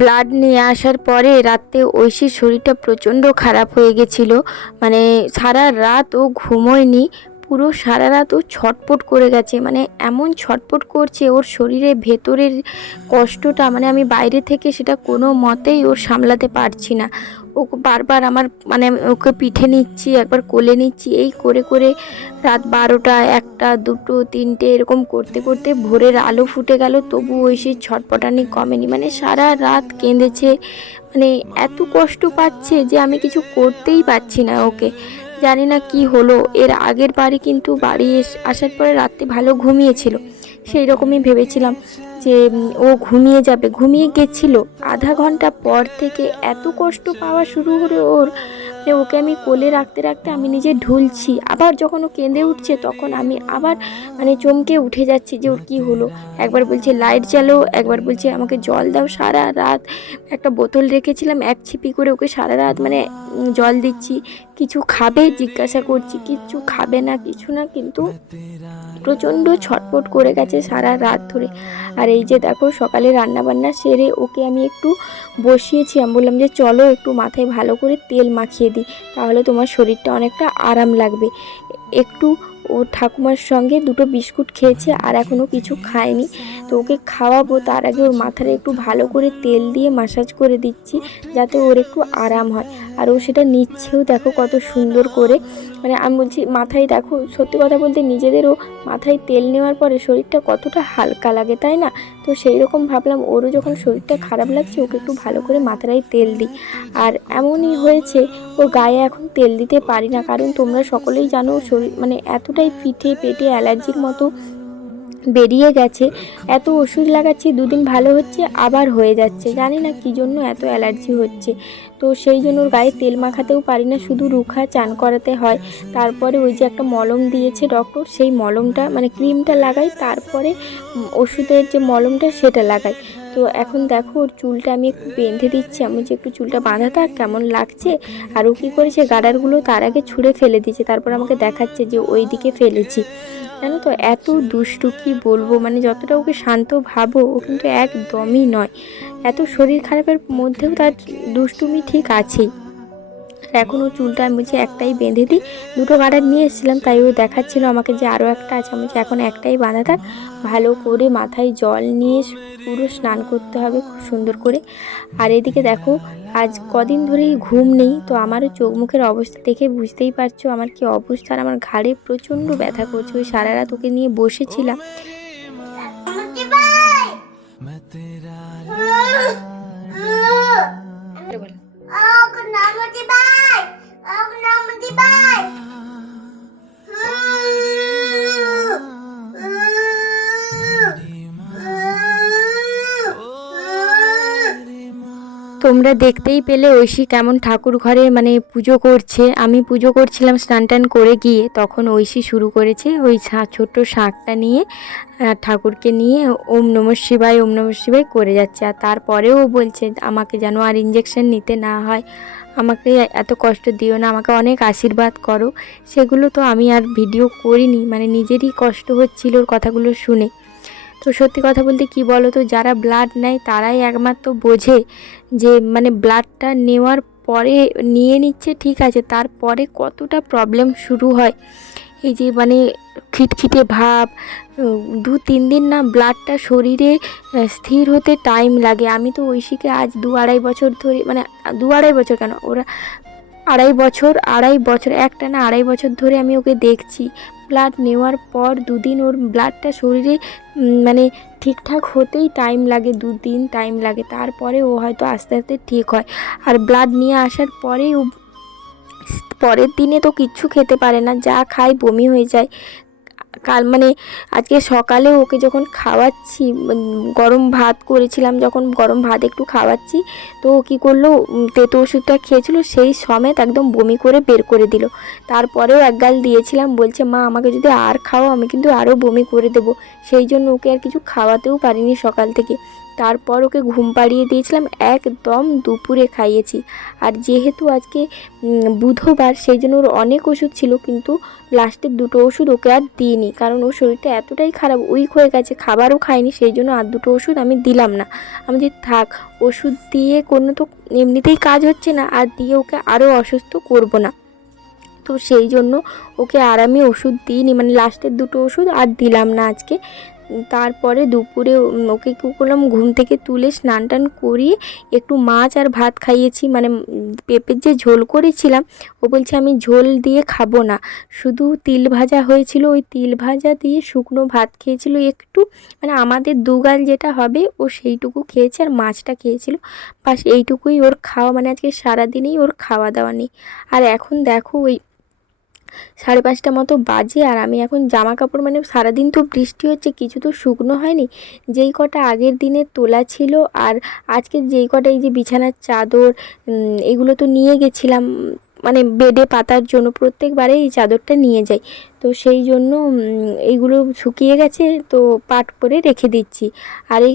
Blood নিয়ে আসার পরে রাতে ঐশীর শরীরটা প্রচণ্ড খারাপ হয়ে গেছিলো। মানে সারা রাত ও ঘুমোয়নি, পুরো সারা রাত ও ছটপট করে গেছে। মানে এমন ছটপট করছে, ওর শরীরের ভেতরের কষ্টটা মানে আমি বাইরে থেকে সেটা কোনো মতেই ওর সামলাতে পারছি না। ও বারবার আমার মানে ওকে পিঠে নিচ্ছি, একবার কোলে নিচ্ছি, এই করে করে রাত 12টা, 1টা, 2টো, 3টে এরকম করতে করতে ভোরের আলো ফুটে গেল, তবু ঐশীর ছটপটানি কমেনি। মানে সারা রাত কেঁদেছে, মানে এত কষ্ট পাচ্ছে যে আমি কিছু করতেই পারছি না ওকে। জানি না কি হলো। এর আগের বাড়ি কিন্তু বাড়ি আসার পরে রাত্রে ভালো ঘুমিয়েছিল, সেই রকমই ভেবেছিলাম যে ও ঘুমিয়ে যাবে, ঘুমিয়ে গেছিলো। আধা ঘন্টা পর থেকে এত কষ্ট পাওয়া শুরু হলো ওর, মানে ওকে আমি কোলে রাখতে রাখতে আমি নিজে ঢুলছি। আবার যখন ও কেঁদে উঠছে তখন আমি আবার মানে চমকে উঠে যাচ্ছি যে ওর কী হলো। একবার বলছে লাইট জ্বালো, একবার বলছে আমাকে জল দাও। সারা রাত একটা বোতল রেখেছিলাম, এক ছিপি করে ওকে সারা রাত মানে জল দিচ্ছি। কিছু খাবে জিজ্ঞাসা করছি, কিচ্ছু খাবে না, কিছু না, কিন্তু প্রচণ্ড ছটফট করে গেছে সারা রাত ধরে। আর এই যে দেখো সকালে রান্নাবান্না সেরে ওকে আমি একটু বসিয়েছি, আমি বললাম যে চলো একটু মাথায় ভালো করে তেল মাখিয়ে দিই, তাহলে তোমার শরীরটা অনেকটা আরাম লাগবে। একটু ও ঠাকুমার সঙ্গে 2টো বিস্কুট খেয়েছে, আর এখনও কিছু খায়নি। তো ওকে খাওয়াবো, তার আগে ওর মাথাটা একটু ভালো করে তেল দিয়ে মাসাজ করে দিচ্ছি, যাতে ওর একটু আরাম হয়। আর ও সেটা নিচ্ছেও, দেখো কত সুন্দর করে। মানে আমি বলছি মাথায়, দেখো সত্যি কথা বলতে নিজেদেরও মাথায় তেল নেওয়ার পরে শরীরটা কতটা হালকা লাগে, তাই না? তো সেই রকম ভাবলাম ওরও যখন শরীরটা খারাপ লাগছে ওকে একটু ভালো করে মাথায় তেল দিই। আর এমনই হয়েছে, ওর গায়ে এখন তেল দিতে পারি না, কারণ তোমরা সকলেই জানো শরীর মানে এতটাই পিঠে পেটে অ্যালার্জির মতো বেরিয়ে গেছে। এত ওষুধ লাগাচ্ছি, 2 দিন ভালো হচ্ছে, আবার হয়ে যাচ্ছে। জানি না কী জন্য এত অ্যালার্জি হচ্ছে। তো সেই জন্য ওর গায়ে তেল মাখাতেও পারি না, শুধু রুখা চান করাতে হয়। তারপরে ওই যে একটা মলম দিয়েছে ডক্টর, সেই মলমটা মানে ক্রিমটা লাগাই, তারপরে ওষুধের যে মলমটা সেটা লাগাই। তো এখন দেখো ওর চুলটা আমি একটু বেঁধে দিচ্ছি, আমি যে একটু চুলটা বাঁধা থাক, কেমন লাগছে। আর ও কী করেছে, গাডারগুলো তার আগে ছুঁড়ে ফেলে দিয়েছে, তারপর আমাকে দেখাচ্ছে যে ওই দিকে ফেলেছি। জানো তো এত দুষ্টু, কি বলবো, মানে যতটা ওকে শান্ত ভাবো ও কিন্তু একদমই নয়। এত শরীর খারাপের মধ্যেও তার দুষ্টুমি ঠিক আছেই। আর এখন ও চুলটা আমি বলছি একটাই বেঁধে দিই, 2টো গার্ডার নিয়ে এসেছিলাম, তাই ও দেখাচ্ছিল আমাকে যে আরও একটা আছে। আমি বলছি এখন একটাই বাঁধা থাক, ভালো করে মাথায় জল নিয়ে পুরো স্নান করতে হবে খুব সুন্দর করে। আর এদিকে দেখো আজ কদিন ধরেই ঘুম নেই, তো আমারও চোখ মুখের অবস্থা দেখে বুঝতেই পারছো আমার কি অবস্থা। আর আমার ঘাড়ে প্রচণ্ড ব্যথা করছে, ওই সারা রাত ওকে নিয়ে বসেছিলাম। তোমরা দেখতেই পেলে ঐশী কেমন ঠাকুর ঘরে মানে পুজো করছে। আমি পুজো করছিলাম স্নান টান করে গিয়ে, তখন ঐশী শুরু করেছে ওই ছোট্ট শাঁখটা নিয়ে ঠাকুরকে নিয়ে ওম নমঃ শিবায় ওম নমঃ শিবায় করে যাচ্ছে। আর তারপরেও বলছে আমাকে যেন আর ইঞ্জেকশন নিতে না হয়, আমাকে এত কষ্ট দিও না, আমাকে অনেক আশীর্বাদ করো। সেগুলো তো আমি আর ভিডিও করিনি, মানে নিজেরই কষ্ট হচ্ছিল ওর কথাগুলো শুনে। তো সত্যি কথা বলতে কি বলো তো, যারা ব্লাড নেয় তারাই একমাত্র বোঝে যে মানে ব্লাডটা নেওয়ার পরে নিয়ে নিচ্ছে ঠিক আছে, তারপরে কতটা প্রবলেম শুরু হয়। এই যে মানে খিটখিটে ভাব, 2-3 দিন না ব্লাডটা শরীরে স্থির হতে টাইম লাগে। আমি তো ঐশীকে আজ 2-2.5 বছর ধরে, মানে 2-2.5 বছর কেন, ওরা 2.5 বছর একটানা 2.5 বছর ধরে আমি ওকে দেখছি। ব্লাড নেওয়ার পর 2 দিন ওর ব্লাডটা শরীরে মানে ঠিকঠাক হতেই টাইম লাগে, 2 দিন টাইম লাগে, তারপরে ও হয়তো আস্তে আস্তে ঠিক হয়। আর ব্লাড নিয়ে আসার পরেই ও পরের দিনে তো কিচ্ছু খেতে পারে না, যা খায় বমি হয়ে যায়। কাল মানে আজকে সকালে ওকে যখন খাওয়াচ্ছি, গরম ভাত করেছিলাম, যখন গরম ভাত একটু খাওয়াচ্ছি, তো ও কী করলো, তেতো ওষুধটা খেয়েছিল সেই সমেত একদম বমি করে বের করে দিল। তারপরেও এক গাল দিয়েছিলাম, বলছে মা আমাকে যদি আর খাও আমি কিন্তু আরও বমি করে দেবো। সেই জন্য ওকে আর কিছু খাওয়াতেও পারিনি সকাল থেকে। তারপর ওকে ঘুম পাড়িয়ে দিয়েছিলাম, একদম দুপুরে খাইয়েছি। আর যেহেতু আজকে বুধবার, সেই জন্য ওর অনেক ওষুধ ছিল, কিন্তু লাস্টের দুটো ওষুধ ওকে আর দিইনি, কারণ ওর শরীরটা এতটাই খারাপ, উইক হয়ে গেছে, খাবারও খায়নি, সেই জন্য আর দুটো ওষুধ আমি দিলাম না। আমি যে থাক, ওষুধ দিয়ে কোনো তো এমনিতেই কাজ হচ্ছে না, আর দিয়ে ওকে আরও অসুস্থ করব না। তো সেই জন্য ওকে আর আমি ওষুধ দিইনি, মানে লাস্টের দুটো ওষুধ আর দিলাম না আজকে। তারপরে দুপুরে ওকে কী করলাম, ঘুম থেকে তুলে স্নান টান করিয়ে একটু মাছ আর ভাত খাইয়েছি, মানে পেঁপের যে ঝোল করেছিলাম, ও বলছে আমি ঝোল দিয়ে খাবো না, শুধু তিল ভাজা হয়েছিল, ওই তিল ভাজা দিয়ে শুকনো ভাত খেয়েছিল একটু, মানে আমাদের দুগাল যেটা হবে ও সেইটুকু খেয়েছে, আর মাছটা খেয়েছিল, বাস এইটুকুই ওর খাওয়া, মানে আজকে সারাদিনেই ওর খাওয়া দাওয়া নেই। আর এখন দেখো ওই 5:30 মতো বাজে, আর আমি এখন জামা কাপড়, মানে সারাদিন তো বৃষ্টি হচ্ছে, কিছু তো শুকনো হয়নি, যেই কটা আগের দিনে তোলা ছিল, আর আজকে যেই কটা এই যে বিছানার চাদর এগুলো তো নিয়ে গেছিলাম, মানে বেডে পাতার জন্য প্রত্যেকবারে এই চাদরটা নিয়ে যাই, তো সেই জন্য এইগুলো শুকিয়ে গেছে, তো পাট করে রেখে দিচ্ছি। আর এই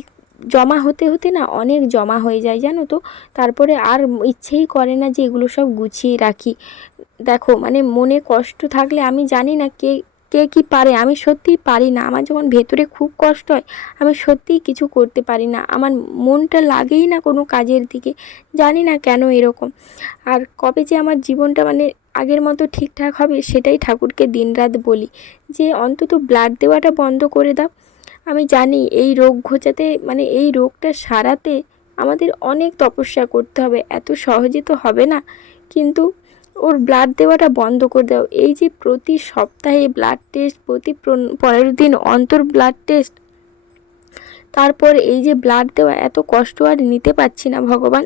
জমা হতে হতে না অনেক জমা হয়ে যায় জানো তো, তারপরে আর ইচ্ছেই করে না যে এগুলো সব গুছিয়ে রাখি। দেখো, মানে মনে কষ্ট থাকলে, আমি জানি না কে কে কী পারে, আমি সত্যিই পারি না, আমার যখন ভেতরে খুব কষ্ট হয় আমি সত্যিই কিছু করতে পারি না, আমার মনটা লাগেই না কোনো কাজের দিকে, জানি না কেন এরকম। আর কবে যে আমার জীবনটা মানে আগের মতো ঠিকঠাক হবে, সেটাই ঠাকুরকে দিনরাত বলি, যে অন্তত ব্লাড দেওয়াটা বন্ধ করে দাও। আমি জানি এই রোগ ঘোচাতে, মানে এই রোগটা সারাতে আমাদের অনেক তপস্যা করতে হবে, এত সহজে তো হবে না, কিন্তু ওর ব্লাড দেওয়াটা বন্ধ করে দাও। এই যে প্রতি সপ্তাহে ব্লাড টেস্ট, প্রতি 15 দিন অন্তর ব্লাড টেস্ট, তারপর এই যে ব্লাড দেওয়া, এত কষ্ট আর নিতে পারছি না ভগবান,